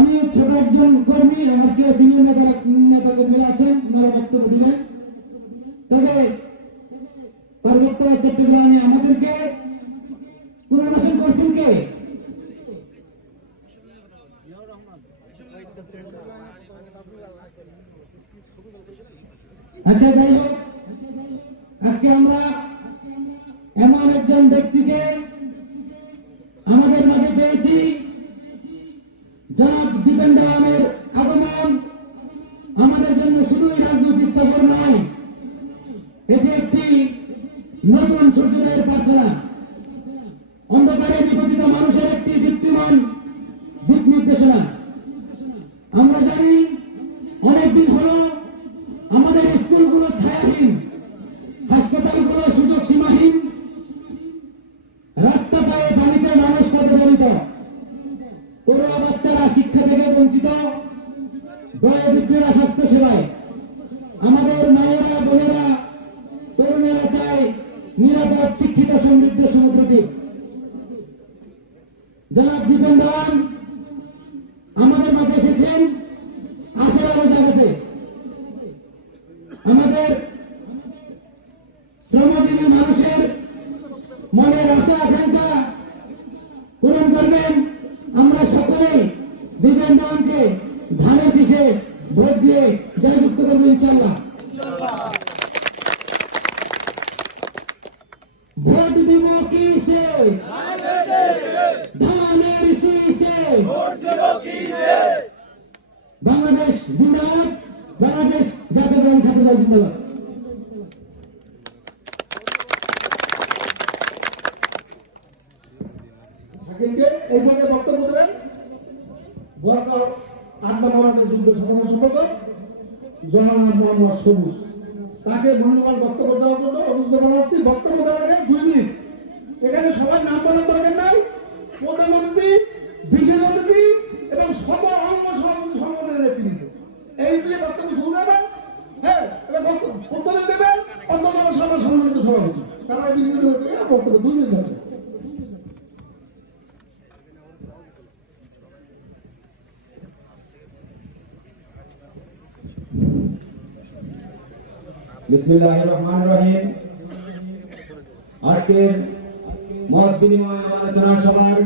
আমি ছোট একজন কর্মী, আমার চেয়ে সিনিয়র নেতা কর্মী আছেন, ওনারা বক্তব্য দিবেন। তবে পার্বত্য চট্টগ্রামে আমাদেরকে পুনর্বাসন করছেন কে? আচ্ছা, যাই হোক, আজকে আমরা এমন একজন ব্যক্তিকে আমাদের মাঝে পেয়েছি। জনাব দীপেন দেওয়ানের আগমন আমাদের জন্য শুধুই রাজনৈতিক সফর নয়, এটি একটি নতুন সূর্যোদয়ের প্রার্থনা। অন্ধকারে নিপতিত মানুষের একটি দীপ্তিমান দিক নির্দেশনা। আমরা জানি অনেকদিন হলো আমাদের স্কুলগুলো ছায়াহীন, হাসপাতালগুলো সুযোগ সীমাহীন, রাস্তা পায়ে পানিতে মানুষ পথে জড়িত, পড়ুয়া বাচ্চারা শিক্ষা থেকে বঞ্চিত, বয়োবৃদ্ধরা স্বাস্থ্য সেবায়। আমাদের মায়েরা, বোনেরা, তরুণেরা চায় নিরাপদ, শিক্ষিত, সমৃদ্ধ সমুদ্রদ্বীপ। জনাব দীপেন দেওয়ান আমাদের মাঝে এসেছেন আশার আলো জাগাতে। আমাদের শ্রমজীবী মানুষের মনের আশা আকাঙ্ক্ষা পূরণ করবেন। আমরা সকলেই দীপেন দেওয়ানকে ধানের শীষে ভোট দিয়ে জয়যুক্ত করবো ইনশাআল্লাহ। ভোট দিব কিসে? ধানের শীষে। বাংলাদেশ জিন্দাবাদ, বাংলাদেশ জাতীয়তাবাদী ছাত্রদল জিন্দাবাদ। এই পর্যায়ে বক্তব্য দেবেন বরকত আড্ডা মারাটের যুদ্ধ সাধারণ সম্পাদক জওয়ান মোহাম্মদ সবুজ। তাকে মূল্যবান বক্তব্য দেওয়ার জন্য অনুরোধ জানাচ্ছি। বক্তব্য দেওয়ার আগে 2 মিনিট। এখানে সবার নাম বলার দরকার নাই। প্রধান অতিথি, বিশেষ অতিথি এবং সব অঙ্গ সংগঠনের নেতৃবৃন্দ এই নিয়ে বক্তব্য শুরু করবেন। হ্যাঁ, এবং বক্তব্য দেবেন অন্যান্য সভা সম্মানিত সভাপতি। তারা বিশেষ বক্তব্য 2 মিনিট আছে। বিসমিল্লাহির রহমানির রহিম। আজকের মত বিনিময় আলোচনা সভার